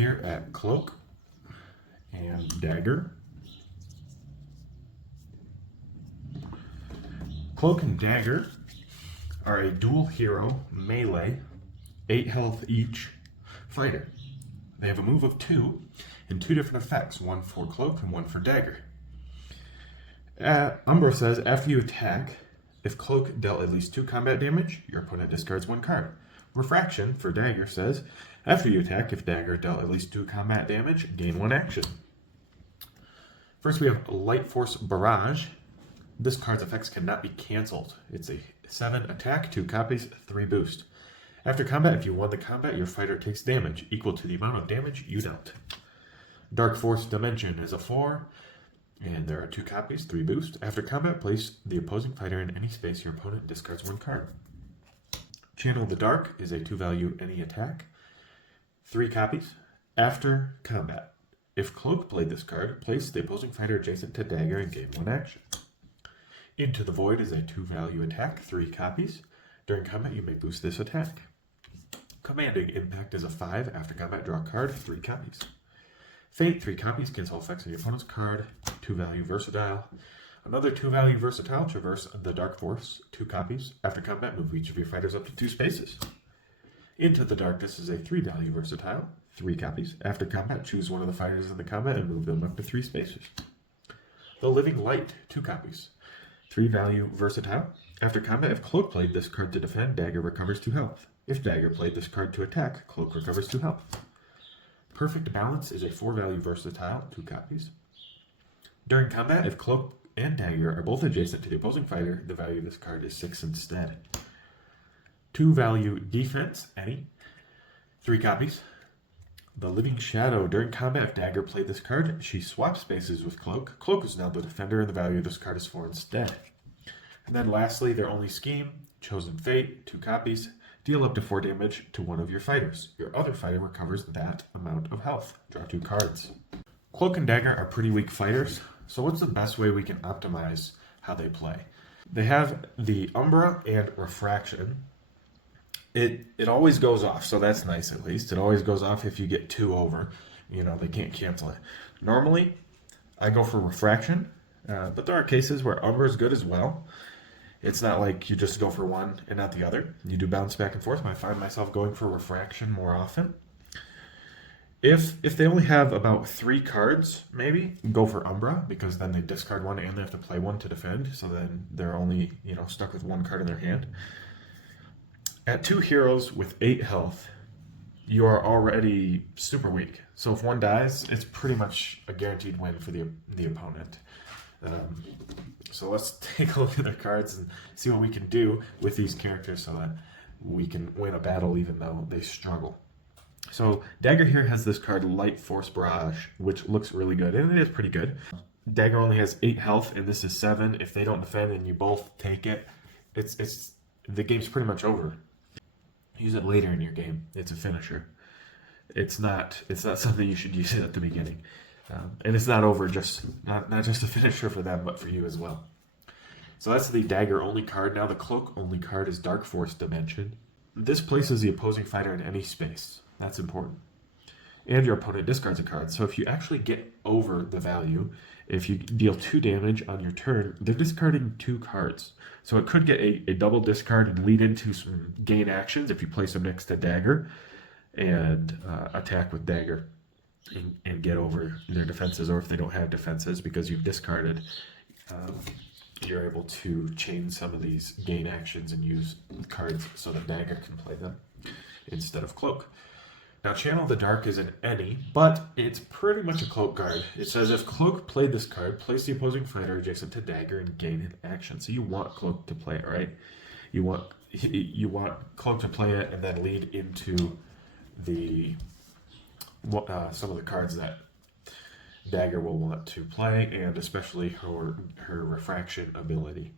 here at Cloke and Dagger. Cloke and Dagger are a dual hero melee, 8 health each fighter. They have a move of 2 and 2 different effects, one for Cloke and one for Dagger. Umbro says, after you attack, if Cloke dealt at least 2 combat damage, your opponent discards 1 card. Refraction for Dagger says, after you attack, if Dagger dealt at least 2 combat damage, gain 1 action. First we have Light Force Barrage. This card's effects cannot be cancelled. It's a 7 attack, 2 copies, 3 boost. After combat, if you won the combat, your fighter takes damage equal to the amount of damage you dealt. Dark Force Dimension is a 4, and there are 2 copies, 3 boost. After combat, place the opposing fighter in any space your opponent discards 1 card. Channel the Dark is a 2-value any attack, 3 copies. After combat, if Cloke played this card, place the opposing fighter adjacent to Dagger and gain 1 action. Into the Void is a 2-value attack, 3 copies. During combat, you may boost this attack. Commanding Impact is a 5. After combat, draw a card, 3 copies. Fate, 3 copies, cancel effects on your opponent's card, 2-value versatile. Another 2-value versatile, Traverse the Dark Force, 2 copies. After combat, move each of your fighters up to 2 spaces. Into the Darkness is a 3-value versatile, 3 copies. After combat, choose one of the fighters in the combat and move them up to 3 spaces. The Living Light, 2 copies. 3-value versatile. After combat, if Cloke played this card to defend, Dagger recovers 2 health. If Dagger played this card to attack, Cloke recovers 2 health. Perfect Balance is a 4-value versatile, 2 copies. During combat, if Cloke and Dagger are both adjacent to the opposing fighter, the value of this card is 6 instead. 2-value Defense, any, 3 copies. The Living Shadow. During combat, if Dagger played this card, she swaps spaces with Cloke. Cloke is now the defender, and the value of this card is 4 instead. And then lastly, their only scheme, Chosen Fate, 2 copies. Deal up to 4 damage to one of your fighters. Your other fighter recovers that amount of health. Draw 2 cards. Cloke and Dagger are pretty weak fighters, so what's the best way we can optimize how they play? They have the Umbra and Refraction. It always goes off, so that's nice at least. It always goes off if you get 2 over. You know, they can't cancel it. Normally, I go for Refraction, but there are cases where Umbra is good as well. It's not like you just go for one and not the other. You do bounce back and forth. I find myself going for Refraction more often. If they only have about 3 cards, maybe, go for Umbra, because then they discard 1 and they have to play 1 to defend, so then they're only, stuck with 1 card in their hand. At 2 heroes with 8 health, you are already super weak. So if one dies, it's pretty much a guaranteed win for the opponent. So let's take a look at their cards and see what we can do with these characters so that we can win a battle even though they struggle. So Dagger here has this card, Light Force Barrage, which looks really good, and it is pretty good. Dagger only has 8 health, and this is 7. If they don't defend and you both take it, the game's pretty much over. Use it later in your game. It's a finisher. It's not something you should use it at the beginning. And it's not over, not just a finisher for them, but for you as well. So that's the Dagger only card. Now the Cloke only card is Dark Force Dimension. This places the opposing fighter in any space. That's important. And your opponent discards a card. So if you actually get over the value, if you deal 2 damage on your turn, they're discarding 2 cards. So it could get a double discard and lead into some gain actions if you place them next to Dagger and attack with Dagger and get over their defenses, or if they don't have defenses because you've discarded, you're able to chain some of these gain actions and use cards so that Dagger can play them instead of Cloke. Now, Channel the Dark is an any, but it's pretty much a Cloke card. It says if Cloke played this card, place the opposing fighter adjacent to Dagger and gain an action. So you want Cloke to play it, right? You want Cloke to play it and then lead into the some of the cards that Dagger will want to play, and especially her Refraction ability.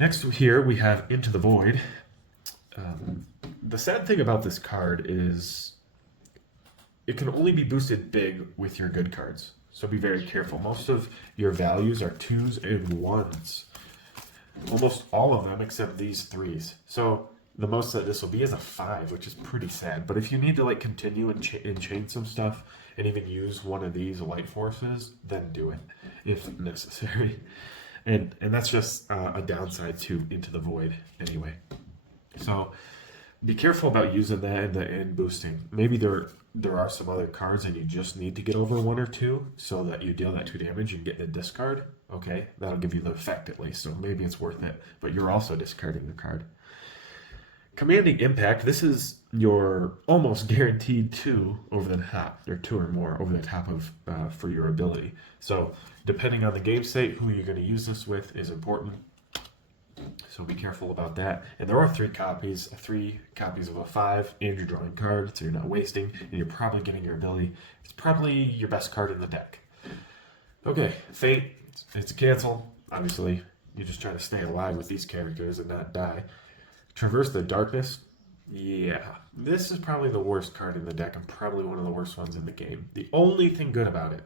Next here we have Into the Void. The sad thing about this card is it can only be boosted big with your good cards, so be very careful. Most of your values are 2s and 1s. Almost all of them except these 3s. So The most that this will be is a 5, which is pretty sad. But if you need to like continue and, and chain some stuff and even use one of these light forces, then do it if necessary. And that's just a downside to Into the Void anyway. So be careful about using that in boosting. Maybe there are some other cards and you just need to get over 1 or 2 so that you deal that 2 damage and get the discard. Okay, that'll give you the effect at least. So maybe it's worth it. But you're also discarding the card. Commanding Impact, this is your almost guaranteed 2 over the top, or 2 or more over the top of for your ability. So depending on the game state, who you're going to use this with is important. So be careful about that. And there are 3 copies of a 5, and you're drawing cards, so you're not wasting, and you're probably getting your ability. It's probably your best card in the deck. Okay, Fate, it's a cancel. Obviously, you just try to stay alive with these characters and not die. Traverse the Darkness. Yeah, this is probably the worst card in the deck and probably one of the worst ones in the game. The only thing good about it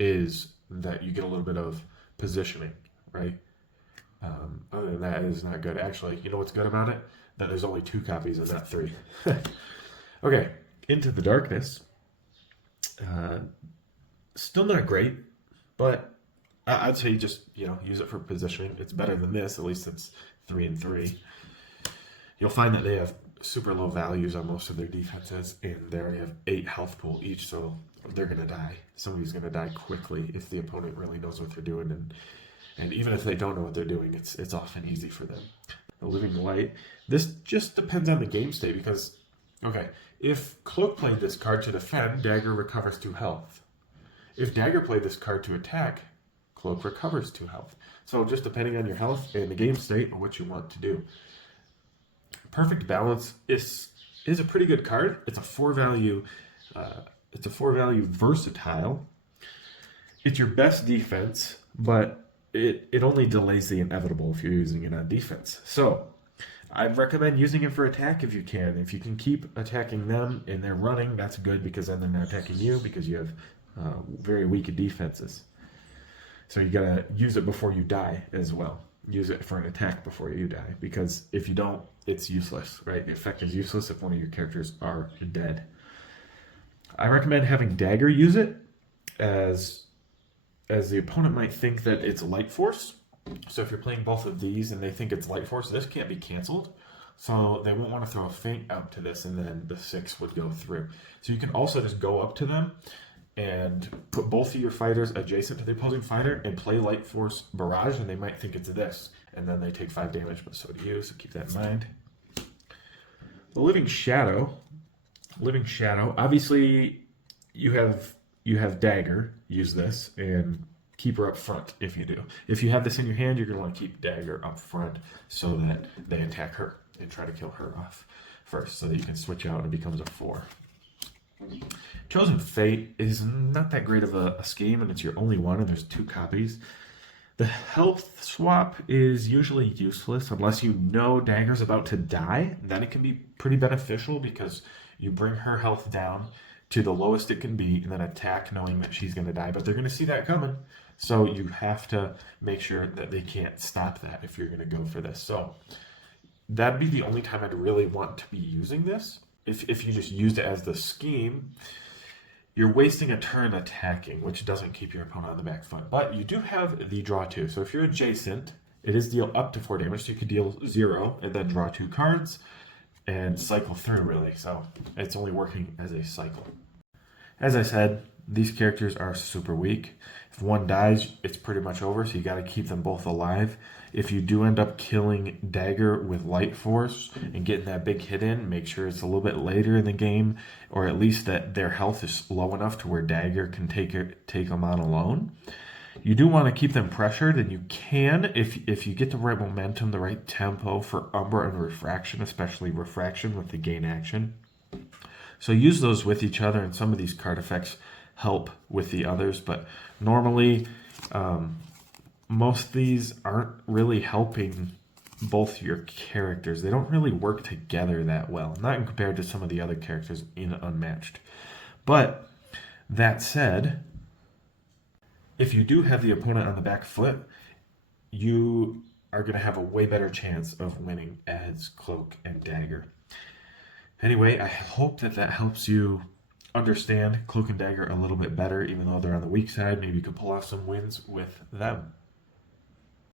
is that you get a little bit of positioning, right? Other than that, it is not good. Actually, you know what's good about it? That there's only 2 copies and not 3. Okay, Into the Darkness. Still not great, but I'd say just use it for positioning. It's better than this. At least it's 3 and 3. You'll find that they have super low values on most of their defenses, and they already have 8 health pool each, so they're going to die. Somebody's going to die quickly if the opponent really knows what they're doing, and even if they don't know what they're doing, it's often easy for them. The Living Light. This just depends on the game state, because, okay, if Cloak played this card to defend, Dagger recovers 2 health. If Dagger played this card to attack, Cloak recovers 2 health. So just depending on your health and the game state and what you want to do. Perfect Balance is a pretty good card. It's a 4 value. It's a 4 value versatile. It's your best defense, but it only delays the inevitable if you're using it on defense. So I'd recommend using it for attack if you can. If you can keep attacking them and they're running, that's good because then they're not attacking you because you have very weak defenses. So you gotta use it before you die as well. Use it for an attack before you die, because if you don't, it's useless, right? The effect is useless if one of your characters are dead. I recommend having Dagger use it as the opponent might think that it's Light Force. So if you're playing both of these and they think it's Light Force, this can't be canceled. So they won't want to throw a feint out to this, and then the 6 would go through. So you can also just go up to them and put both of your fighters adjacent to the opposing fighter and play Light Force Barrage, and they might think it's this. And then they take 5 damage, but so do you, so keep that in mind. The Living Shadow. Living Shadow. Obviously, you have Dagger. Use this, and keep her up front if you do. If you have this in your hand, you're going to want to keep Dagger up front so that they attack her and try to kill her off first, so that you can switch out and it becomes a 4. Chosen Fate is not that great of a scheme, and it's your only one, and there's 2 copies. The health swap is usually useless unless you know Dagger's about to die. Then it can be pretty beneficial because you bring her health down to the lowest it can be and then attack knowing that she's going to die. But they're going to see that coming. So you have to make sure that they can't stop that if you're going to go for this. So that'd be the only time I'd really want to be using this. If you just used it as the scheme, you're wasting a turn attacking, which doesn't keep your opponent on the back foot. But you do have the draw 2. So if you're adjacent, it is deal up to 4 damage. So you could deal 0 and then draw 2 cards and cycle through, really. So it's only working as a cycle. As I said, these characters are super weak. If one dies, it's pretty much over, so you got to keep them both alive. If you do end up killing Dagger with Light Force and getting that big hit in, make sure it's a little bit later in the game, or at least that their health is low enough to where Dagger can take them on alone. You do want to keep them pressured, and you can if you get the right momentum, the right tempo for Umbra and Refraction, especially Refraction with the gain action. So use those with each other, and some of these card effects help with the others, but normally most of these aren't really helping both your characters. They don't really work together that well, not compared to some of the other characters in Unmatched. But that said, if you do have the opponent on the back foot, you are going to have a way better chance of winning as Cloak and Dagger. Anyway, I hope that helps you understand Cloak and Dagger a little bit better, even though they're on the weak side. Maybe you can pull off some wins with them.